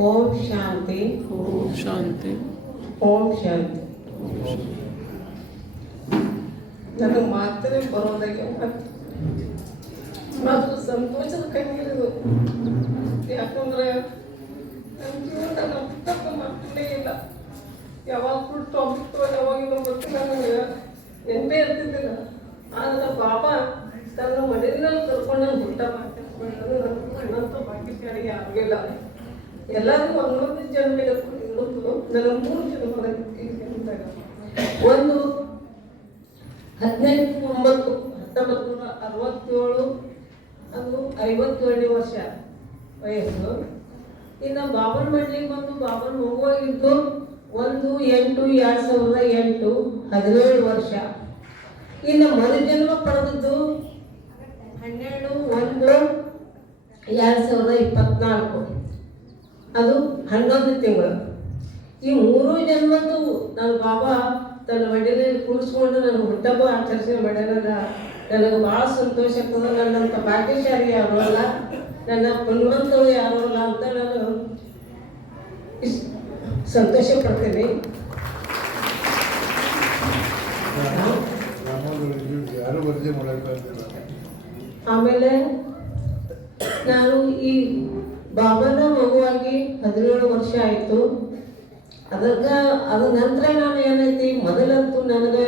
ಓಂ ಶಾಂತಿ. ಓಂ ಶಾಂತಿ. ಓಂ ಶಾಂತಿ. ನನಗೆ ಮಾತೇ ಬರೋದಾಗೆ ಅದು ಸಂತೋಷದ ಕಣ್ಣೀರಿದು. ಯಾಕಂದ್ರೆ ನನ್ನ ಜೀವನ ನಾನು ಪುಸ್ತಕ ಮಾಡ್ಕೊಂಡೇ ಇಲ್ಲ. ಯಾವಾಗ ಹುಟ್ಟು ಯಾವಾಗ ಯಾವಾಗಿಂದ ಗೊತ್ತಿಲ್ಲ ನನಗೆ. ನೆನಪೇ ಇರ್ತಿದ್ದಿಲ್ಲ. ಆದ್ರೆ ಬಾಬಾ ತನ್ನ ಮನೆಯಲ್ಲಿ ಕರ್ಕೊಂಡು ನಾನು ಊಟ ಮಾಡ್ಕೊಂಡು ನನ್ನಂತೂ ಭಾಗ್ಯಶಾಲಿ ಆಗಲಿಲ್ಲ. ಎಲ್ಲರಿಗೂ ಒಂದೊಂದು ಜನ್ಮ ನನಗೆ ಮೂರು ಜನ್ಮ ಒಂದು ಹದಿನೈದು, ಒಂಬತ್ತು, ಹತ್ತೊಂಬತ್ತು, ನೂರ ಅರವತ್ತೇಳು, ಅದು ಐವತ್ತೇಳನೇ ವರ್ಷ ವಯಸ್ಸು. ಇನ್ನು ಬಾಬನ್ ಮಡ್ಲಿಗೆ ಬಂದು ಬಾಬನ್ ಹೋಗುವಾಗಿದ್ದು ಒಂದು ಎಂಟು, ಎರಡು ಸಾವಿರದ ಎಂಟು, ಹದಿನೇಳು ವರ್ಷ. ಇನ್ನು ಮರುಜನ್ಮ ಪಡೆದದ್ದು ಹನ್ನೆರಡು, ಒಂದು, ಎರಡು ಸಾವಿರದ ಇಪ್ಪತ್ನಾಲ್ಕು. ಅದು ಹನ್ನೊಂದು ತಿಂಗಳು. ಈ ಮೂರು ಜನ್ಮದ್ದು ನನ್ನ ಬಾಬಾ ತನ್ನ ಮಡಿಲಲ್ಲಿ ಕೂಡಿಸ್ಕೊಂಡು ನನ್ನ ಹುಟ್ಟಬ್ಬ ಆಚರಿಸಿದ ಮಾಡ್ಯಾರಲ್ಲ ನನಗೆ ಭಾಳ ಸಂತೋಷ ಆಗ್ತದೆ ನನ್ನಂಥ ಭಾಗ್ಯಶಾಲಿ ಯಾರು ಅಲ್ಲ. ನನ್ನ ಪುಣ್ಯವಂತರು ಯಾರು ಅಲ್ಲ ಅಂತ ನಾನು ಸಂತೋಷ ಪಡ್ತೀನಿ. ಆಮೇಲೆ ನಾನು ಈ ಬಾಬನ ಮಗುವಾಗಿ ಹದಿನೇಳು ವರ್ಷ ಆಯಿತು. ಅದಕ್ಕ, ಅದ ನಂತರ ನಾನು ಏನೈತಿ, ಮೊದಲಂತೂ ನನಗೆ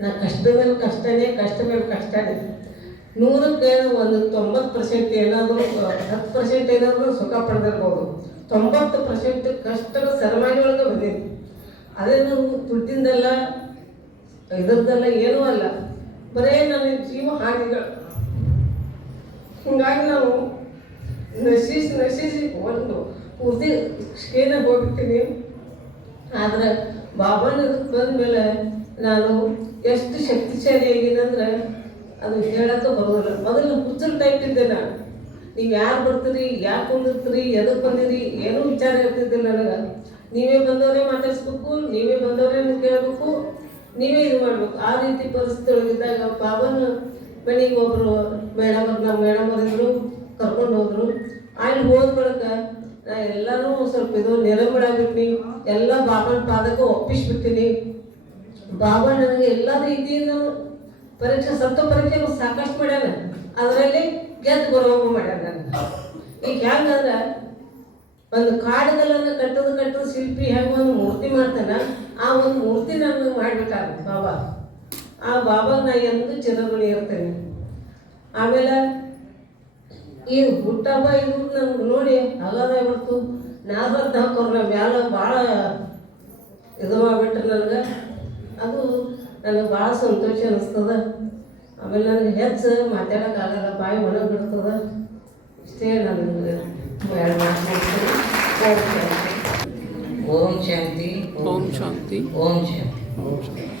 ನಾ ಕಷ್ಟ ಮೇಲೆ ಕಷ್ಟನೇ, ಕಷ್ಟ ಮೇಲೆ ಕಷ್ಟನೇ ನೂರಕ್ಕೆ ಒಂದು ತೊಂಬತ್ತು ಪರ್ಸೆಂಟ್ ಏನಾದರೂ, ಹತ್ತು ಪರ್ಸೆಂಟ್ ಏನಾದರೂ ಸುಖ ಪಡೆದಿರ್ಬೋದು. ತೊಂಬತ್ತು ಪರ್ಸೆಂಟ್ ಕಷ್ಟದ ಸರಮಾಗಿ ಒಳಗೆ ಬಂದಿದೆ ಅದೇ ನಾವು ದುಡ್ಡಿಂದೆಲ್ಲ ಇದರದ್ದೆಲ್ಲ ಏನೂ ಅಲ್ಲ. ಬರೇ ನನ್ನ ಜೀವ ಹಾನಿಗಳು. ಹಿಂಗಾಗಿ ನಾವು ನಶಿಸಿ ನಶಿಸಿ ಒಂದು ಪೂರ್ತಿ ಸ್ಟೇನ ಹೋಗ್ಬಿಟ್ಟಿನಿ ಆದ್ರೆ ಬಾಬಾನ ಬಂದಮೇಲೆ ನಾನು ಎಷ್ಟು ಶಕ್ತಿಶಾಲಿ ಆಗಿದಂದ್ರೆ ಅದು ಹೇಳಕ್ಕೆ ಬರೋದಿಲ್ಲ ಮೊದಲು ಹುಚ್ಚರು ಟೈಪ್ ಇದ್ದೆ ನಾನು ನೀವು ಯಾರು ಬರ್ತೀರಿ ಯಾಕೆ ಬಂದಿರ್ತೀರಿ ಎದಕ್ಕೆ ಬಂದಿರಿ ಏನೂ ವಿಚಾರ ಇರ್ತಿದ್ದಿಲ್ಲ ನನಗೆ ನೀವೇ ಬಂದವರೇ ಮಾತಾಡಿಸ್ಬೇಕು ನೀವೇ ಬಂದವರೇ ಕೇಳಬೇಕು ನೀವೇ ಇದು ಮಾಡಬೇಕು ಆ ರೀತಿ ಪರಿಸ್ಥಿತಿ ಒಳಗಿದ್ದಾಗ ಬಾಬಾನ ಮನೆಗೆ ಒಬ್ಬರು ಮೇಡಮ್ ನಮ್ಮ ಮೇಡಮ್ ಅವರಿದ್ರು ಕರ್ಕೊಂಡು ಹೋದ್ರು. ಅಲ್ಲಿ ಹೋದ ಬಳಿಕ ಎಲ್ಲನೂ ಸ್ವಲ್ಪ ಇದು ನೆರಬಿಡಾಗ್ಬಿಟ್ನಿ ಎಲ್ಲ ಬಾಬನ ಪಾದಕ್ಕೆ ಒಪ್ಪಿಸ್ಬಿಡ್ತೀನಿ ಬಾಬಾ ನನಗೆ ಎಲ್ಲ ರೀತಿಯಿಂದ ಪರೀಕ್ಷೆ, ಸತ್ತ ಪರೀಕ್ಷೆ ಸಾಕಷ್ಟು ಮಾಡ್ಯಾನ. ಅದರಲ್ಲಿ ಗೆದ್ದು ಬರೋಂಗು ಮಾಡ್ಯಾನ ನನಗೆ. ಈಗ ಹೆಂಗಂದ್ರೆ ಒಂದು ಕಾಡುಗಳನ್ನು ಕಟ್ಟೋದು ಕಟ್ಟೋದು ಶಿಲ್ಪಿ ಹೆಂಗೆ ಒಂದು ಮೂರ್ತಿ ಮಾಡ್ತಾನ, ಆ ಒಂದು ಮೂರ್ತಿ ನಾನು ಮಾಡಿಬಿಟ್ಟಾರ ಬಾಬಾ. ಆ ಬಾಬಾಗ ನಾ ಎಂದು ಚಿರಗುಣಿ ಇರ್ತೇನೆ ಆಮೇಲೆ ಈ ಹುಟ್ಟಬ್ಬ ಇದು ನಮ್ಗೆ ನೋಡಿ ಅಗದ ಬಿಡ್ತು ನಾಲ್ವತ್ತು ಹಾಕೋರು ಮ್ಯಾಲ ಭಾಳ ಇದು ಮಾಡಿಬಿಟ್ರೆ ನನಗೆ. ಅದು ನನಗೆ ಭಾಳ ಸಂತೋಷ ಅನಿಸ್ತದ. ಆಮೇಲೆ ನನಗೆ ಹೆಚ್ಚು ಮಾತಾಡೋಕ್ಕಾಗಲ್ಲ ಬಾಯಿ ಒಣಗಿ ಬಿಡ್ತದ. ಇಷ್ಟೇ ನನಗೆ. ಓಂ ಶಾಂತಿ. ಓಂ ಶಾಂತಿ. ಓಂ ಶಾಂತಿ. ಓಂ ಶಾಂತಿ.